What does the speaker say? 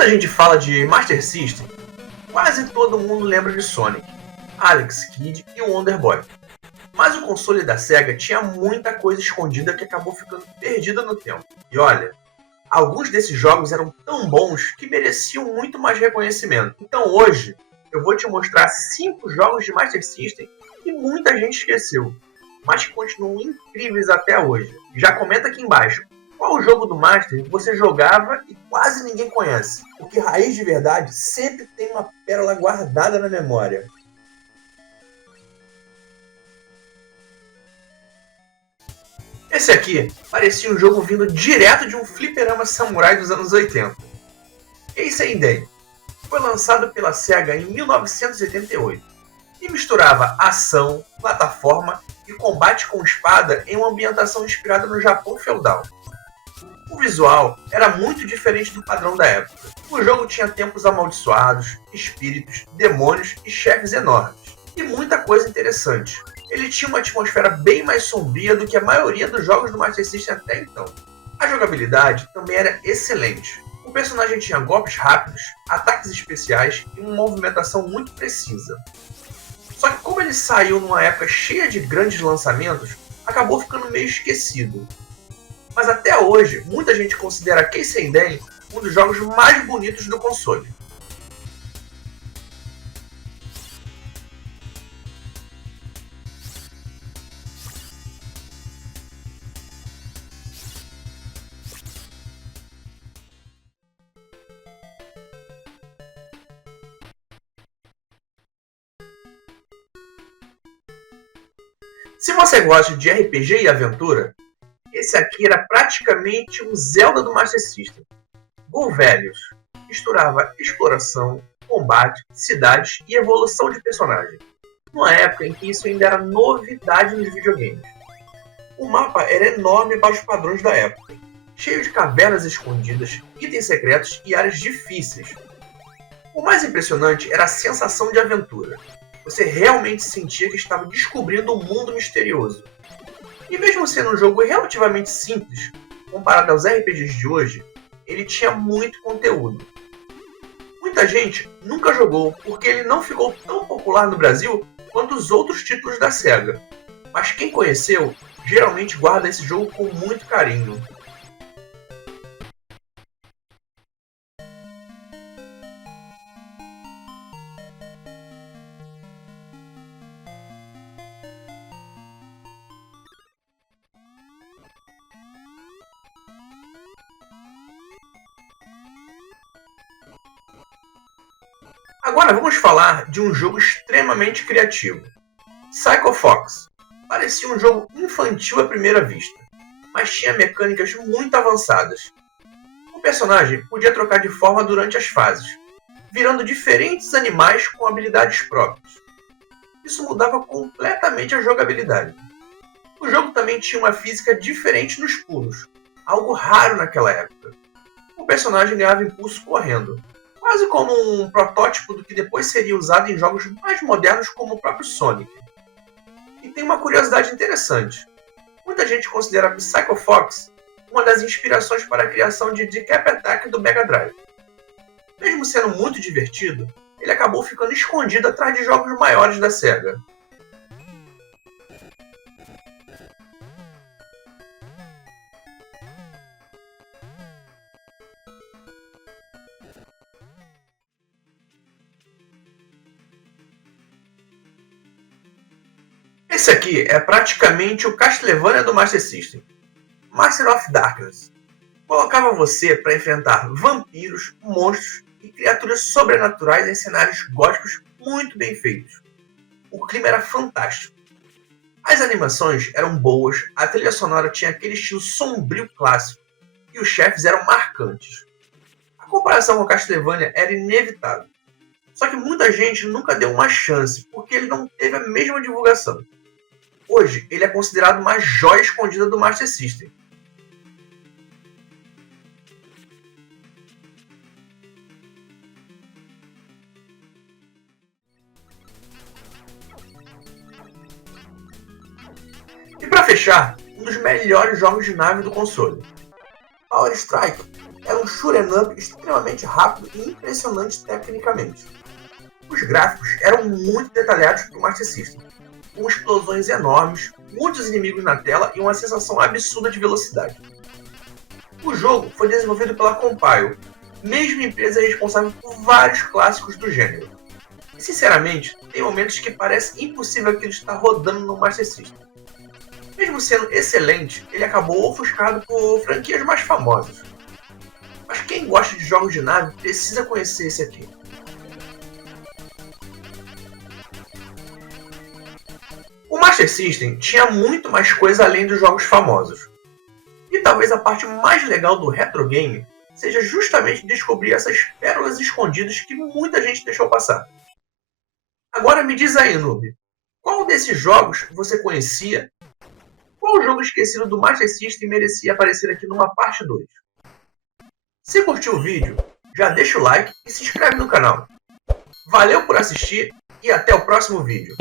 Quando a gente fala de Master System, quase todo mundo lembra de Sonic, Alex Kidd e o Wonder Boy. Mas o console da SEGA tinha muita coisa escondida que acabou ficando perdida no tempo. E olha, alguns desses jogos eram tão bons que mereciam muito mais reconhecimento. Então hoje, eu vou te mostrar 5 jogos de Master System que muita gente esqueceu, mas que continuam incríveis até hoje. Já comenta aqui embaixo, qual o jogo do Master que você jogava e quase ninguém conhece? Porque raiz de verdade sempre tem uma pérola guardada na memória. Esse aqui parecia um jogo vindo direto de um fliperama samurai dos anos 80. Ace Attorney foi lançado pela SEGA em 1988 e misturava ação, plataforma e combate com espada em uma ambientação inspirada no Japão feudal. O visual era muito diferente do padrão da época. O jogo tinha templos amaldiçoados, espíritos, demônios e chefes enormes. E muita coisa interessante. Ele tinha uma atmosfera bem mais sombria do que a maioria dos jogos do Master System até então. A jogabilidade também era excelente. O personagem tinha golpes rápidos, ataques especiais e uma movimentação muito precisa. Só que como ele saiu numa época cheia de grandes lançamentos, acabou ficando meio esquecido. Mas até hoje, muita gente considera Keisen Den um dos jogos mais bonitos do console. Se você gosta de RPG e aventura, esse aqui era praticamente um Zelda do Master System. Golvellius misturava exploração, combate, cidades e evolução de personagem, numa época em que isso ainda era novidade nos videogames. O mapa era enorme para os padrões da época, cheio de cavernas escondidas, itens secretos e áreas difíceis. O mais impressionante era a sensação de aventura. Você realmente sentia que estava descobrindo um mundo misterioso. E mesmo sendo um jogo relativamente simples, comparado aos RPGs de hoje, ele tinha muito conteúdo. Muita gente nunca jogou porque ele não ficou tão popular no Brasil quanto os outros títulos da SEGA. Mas quem conheceu, geralmente guarda esse jogo com muito carinho. Agora vamos falar de um jogo extremamente criativo. Psycho Fox. Parecia um jogo infantil à primeira vista, mas tinha mecânicas muito avançadas. O personagem podia trocar de forma durante as fases, virando diferentes animais com habilidades próprias. Isso mudava completamente a jogabilidade. O jogo também tinha uma física diferente nos pulos, algo raro naquela época. O personagem ganhava impulso correndo, quase como um protótipo do que depois seria usado em jogos mais modernos como o próprio Sonic. E tem uma curiosidade interessante. Muita gente considera Psycho Fox uma das inspirações para a criação de The Cap Attack do Mega Drive. Mesmo sendo muito divertido, ele acabou ficando escondido atrás de jogos maiores da SEGA. Esse aqui é praticamente o Castlevania do Master System. Master of Darkness colocava você para enfrentar vampiros, monstros e criaturas sobrenaturais em cenários góticos muito bem feitos. O clima era fantástico. As animações eram boas, a trilha sonora tinha aquele estilo sombrio clássico e os chefes eram marcantes. A comparação com Castlevania era inevitável. Só que muita gente nunca deu uma chance porque ele não teve a mesma divulgação. Hoje, ele é considerado uma joia escondida do Master System. E para fechar, um dos melhores jogos de nave do console. Power Strike era um shoot'em up extremamente rápido e impressionante tecnicamente. Os gráficos eram muito detalhados para o Master System, com explosões enormes, muitos inimigos na tela e uma sensação absurda de velocidade. O jogo foi desenvolvido pela Compile, mesma empresa responsável por vários clássicos do gênero. E sinceramente, tem momentos que parece impossível aquilo estar rodando no Master System. Mesmo sendo excelente, ele acabou ofuscado por franquias mais famosas. Mas quem gosta de jogos de nave precisa conhecer esse aqui. O Master System tinha muito mais coisa além dos jogos famosos. E talvez a parte mais legal do retro game seja justamente descobrir essas pérolas escondidas que muita gente deixou passar. Agora me diz aí, noob, qual desses jogos você conhecia? Qual jogo esquecido do Master System merecia aparecer aqui numa parte 2? Se curtiu o vídeo, já deixa o like e se inscreve no canal. Valeu por assistir e até o próximo vídeo.